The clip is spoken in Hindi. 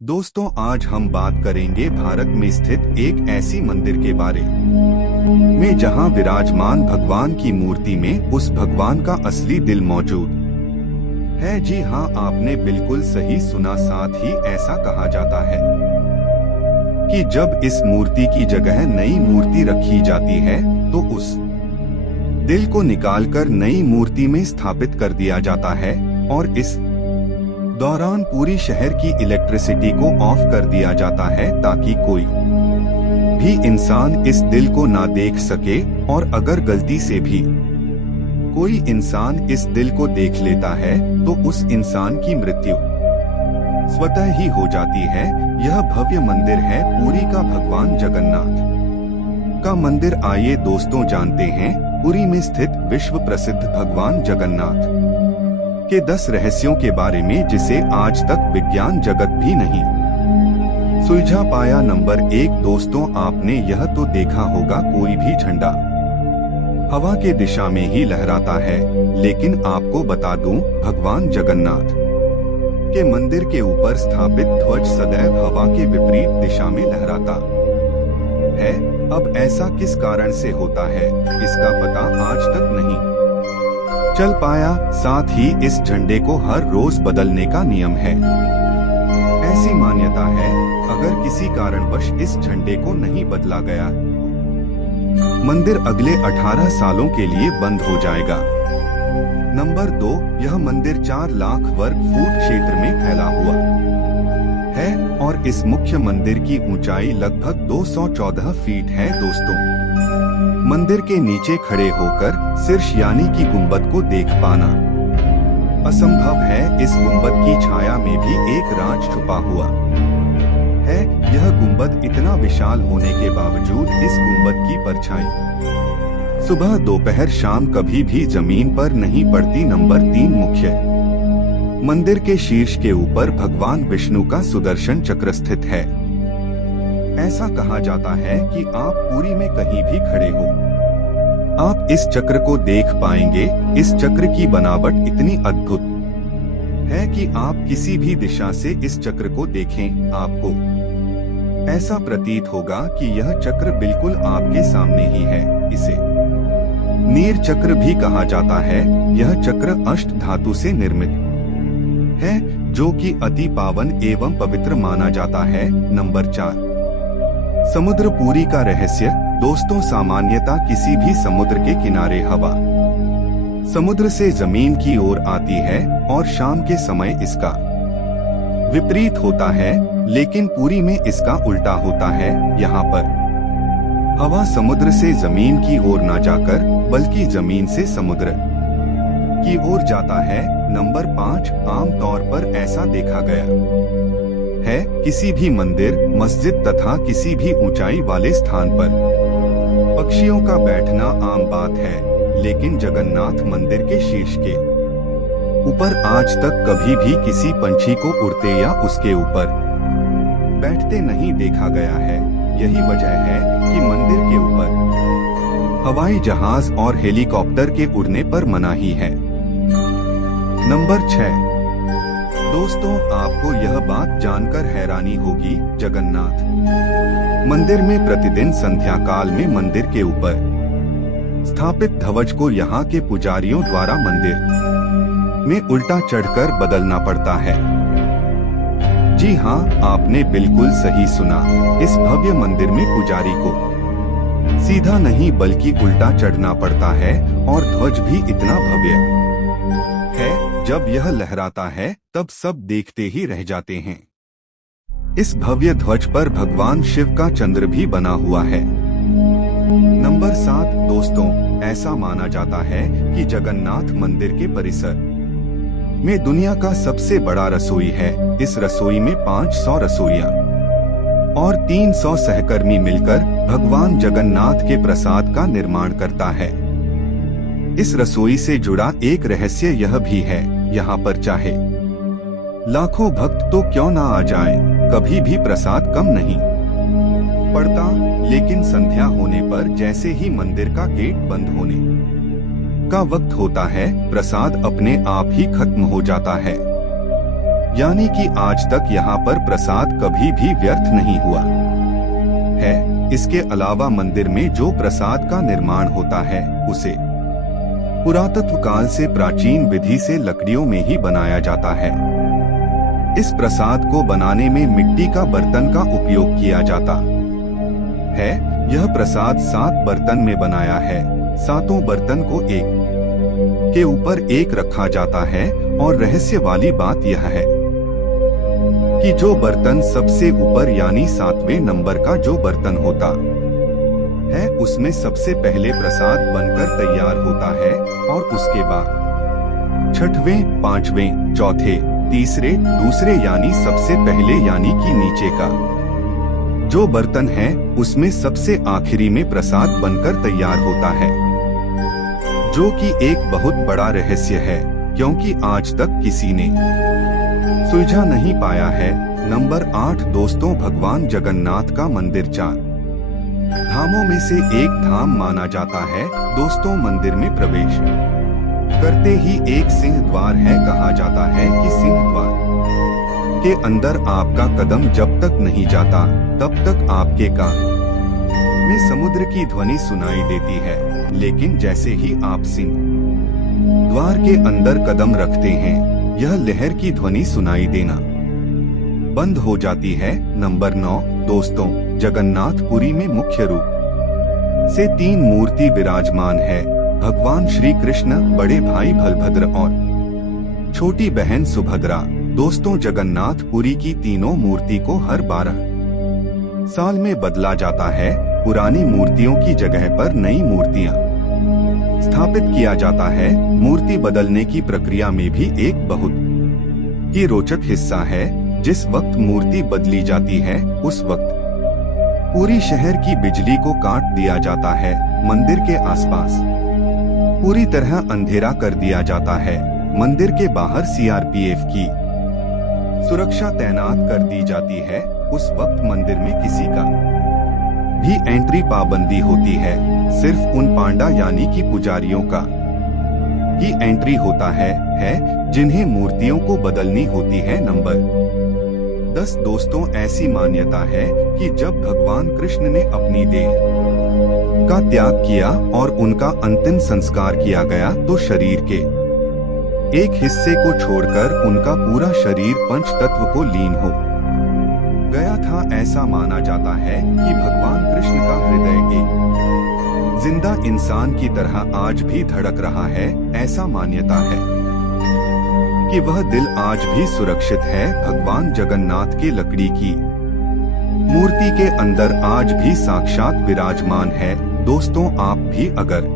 दोस्तों, आज हम बात करेंगे भारत में स्थित एक ऐसी मंदिर के बारे में जहां विराजमान भगवान की मूर्ति में उस भगवान का असली दिल मौजूद है। जी हाँ, आपने बिल्कुल सही सुना। साथ ही ऐसा कहा जाता है कि जब इस मूर्ति की जगह नई मूर्ति रखी जाती है तो उस दिल को निकालकर नई मूर्ति में स्थापित कर दिया जाता है और इस दौरान पूरी शहर की इलेक्ट्रिसिटी को ऑफ कर दिया जाता है ताकि कोई भी इंसान इस दिल को ना देख सके। और अगर गलती से भी कोई इंसान इस दिल को देख लेता है तो उस इंसान की मृत्यु स्वतः ही हो जाती है। यह भव्य मंदिर है पुरी का भगवान जगन्नाथ का मंदिर। आइए दोस्तों, जानते हैं पुरी में स्थित विश्व प्रसिद्ध भगवान जगन्नाथ के 10 रहस्यों के बारे में जिसे आज तक विज्ञान जगत भी नहीं सुलझा पाया। नंबर 1 दोस्तों, आपने यह तो देखा होगा कोई भी झंडा हवा के दिशा में ही लहराता है, लेकिन आपको बता दूं, भगवान जगन्नाथ के मंदिर के ऊपर स्थापित ध्वज सदैव हवा के विपरीत दिशा में लहराता है। अब ऐसा किस कारण से होता है, इसका पता आज तक नहीं चल पाया। साथ ही इस झंडे को हर रोज बदलने का नियम है। ऐसी मान्यता है, अगर किसी कारणवश इस झंडे को नहीं बदला गया, मंदिर अगले 18 सालों के लिए बंद हो जाएगा। नंबर 2, यह मंदिर 4 लाख वर्ग फुट क्षेत्र में फैला हुआ है और इस मुख्य मंदिर की ऊंचाई लगभग 214 फीट है। दोस्तों, मंदिर के नीचे खड़े होकर शीर्ष यानी कि गुंबद को देख पाना असंभव है। इस गुंबद की छाया में भी एक राज छुपा हुआ है। यह गुंबद इतना विशाल होने के बावजूद इस गुंबद की परछाई सुबह, दोपहर, शाम कभी भी जमीन पर नहीं पड़ती। नंबर 3, मुख्य मंदिर के शीर्ष के ऊपर भगवान विष्णु का सुदर्शन चक्र स्थित है। ऐसा कहा जाता है कि आप पुरी में कहीं भी खड़े हो, आप इस चक्र को देख पाएंगे। इस चक्र की बनावट इतनी अद्भुत है कि आप किसी भी दिशा से इस चक्र को देखें, आपको ऐसा प्रतीत होगा कि यह चक्र बिल्कुल आपके सामने ही है। इसे नीर चक्र भी कहा जाता है। यह चक्र अष्ट धातु से निर्मित है, जो कि अति पावन एवं पवित्र माना जाता है। नंबर 4, समुद्र पुरी का रहस्य। दोस्तों, सामान्यतः किसी भी समुद्र के किनारे हवा समुद्र से जमीन की ओर आती है और शाम के समय इसका विपरीत होता है, लेकिन पुरी में इसका उल्टा होता है। यहाँ पर हवा समुद्र से जमीन की ओर न जाकर बल्कि जमीन से समुद्र की ओर जाता है। नंबर 5, आमतौर पर ऐसा देखा गया है, किसी भी मंदिर, मस्जिद तथा किसी भी ऊंचाई वाले स्थान पर पक्षियों का बैठना आम बात है, लेकिन जगन्नाथ मंदिर के शीर्ष के ऊपर आज तक कभी भी किसी पंछी को उड़ते या उसके ऊपर बैठते नहीं देखा गया है। यही वजह है कि मंदिर के ऊपर हवाई जहाज और हेलीकॉप्टर के उड़ने पर मनाही है। नंबर 6 दोस्तों, आपको यह बात जानकर हैरानी होगी, जगन्नाथ मंदिर में प्रतिदिन संध्या काल में मंदिर के ऊपर स्थापित ध्वज को यहाँ के पुजारियों द्वारा मंदिर में उल्टा चढ़कर बदलना पड़ता है। जी हाँ, आपने बिल्कुल सही सुना। इस भव्य मंदिर में पुजारी को सीधा नहीं बल्कि उल्टा चढ़ना पड़ता है और ध्वज भी इतना भव्य है, जब यह लहराता है तब सब देखते ही रह जाते हैं। इस भव्य ध्वज पर भगवान शिव का चंद्र भी बना हुआ है। नंबर 7 दोस्तों, ऐसा माना जाता है कि जगन्नाथ मंदिर के परिसर में दुनिया का सबसे बड़ा रसोई है। इस रसोई में 500 रसोइया और 300 सहकर्मी मिलकर भगवान जगन्नाथ के प्रसाद का निर्माण करता है। इस रसोई से जुड़ा एक रहस्य यह भी है, यहाँ पर चाहे लाखों भक्त तो क्यों ना आ जाएं, कभी भी प्रसाद कम नहीं पड़ता। लेकिन संध्या होने पर जैसे ही मंदिर का गेट बंद होने का वक्त होता है, प्रसाद अपने आप ही खत्म हो जाता है। यानी कि आज तक यहाँ पर प्रसाद कभी भी व्यर्थ नहीं हुआ है। इसके अलावा मंदिर में जो प्रसाद का निर्माण होता है उसे पुरातत्व काल से प्राचीन विधि से लकड़ियों में ही बनाया जाता है। इस प्रसाद को बनाने में मिट्टी का बर्तन का उपयोग किया जाता है। यह प्रसाद 7 बर्तन में बनाया है। 7 बर्तन को एक के ऊपर एक रखा जाता है और रहस्य वाली बात यह है कि जो बर्तन सबसे ऊपर यानी 7वें नंबर का जो बर्तन होता है उसमें सबसे पहले प्रसाद बनकर तैयार होता है और उसके बाद 6वें, 5वें, चौथे, तीसरे, दूसरे यानी सबसे पहले यानी कि नीचे का जो बर्तन है उसमें सबसे आखिरी में प्रसाद बनकर तैयार होता है, जो कि एक बहुत बड़ा रहस्य है क्योंकि आज तक किसी ने सुलझा नहीं पाया है। नंबर 8 दोस्तों, भगवान जगन्नाथ का मंदिर 4 धामों में से एक धाम माना जाता है। दोस्तों, मंदिर में प्रवेश करते ही एक सिंह द्वार है। कहा जाता है कि सिंह द्वार के अंदर आपका कदम जब तक नहीं जाता तब तक आपके कान में समुद्र की ध्वनि सुनाई देती है, लेकिन जैसे ही आप सिंह द्वार के अंदर कदम रखते हैं यह लहर की ध्वनि सुनाई देना बंद हो जाती है। नंबर 9 दोस्तों, जगन्नाथपुरी में मुख्य रूप से 3 मूर्ति विराजमान है। भगवान श्री कृष्ण, बड़े भाई बलभद्र और छोटी बहन सुभद्रा। दोस्तों, जगन्नाथपुरी की तीनों मूर्ति को हर 12 साल में बदला जाता है। पुरानी मूर्तियों की जगह पर नई मूर्तियां स्थापित किया जाता है। मूर्ति बदलने की प्रक्रिया में भी एक बहुत ही रोचक हिस्सा है। जिस वक्त मूर्ति बदली जाती है उस वक्त पूरी शहर की बिजली को काट दिया जाता है। मंदिर के आसपास पूरी तरह अंधेरा कर दिया जाता है। मंदिर के बाहर सीआरपीएफ की सुरक्षा तैनात कर दी जाती है। उस वक्त मंदिर में किसी का भी एंट्री पाबंदी होती है। सिर्फ उन पांडा यानी कि पुजारियों का ही एंट्री होता है जिन्हें मूर्तियों को बदलनी होती है। नंबर 10 दोस्तों, ऐसी मान्यता है कि जब भगवान कृष्ण ने अपनी देह का त्याग किया और उनका अंतिम संस्कार किया गया तो शरीर के एक हिस्से को छोड़कर उनका पूरा शरीर पंच तत्व को लीन हो गया था। ऐसा माना जाता है कि भगवान कृष्ण का हृदय एक जिंदा इंसान की तरह आज भी धड़क रहा है। ऐसा मान्यता है कि वह दिल आज भी सुरक्षित है। भगवान जगन्नाथ की लकड़ी की मूर्ति के अंदर आज भी साक्षात विराजमान है। दोस्तों, आप भी अगर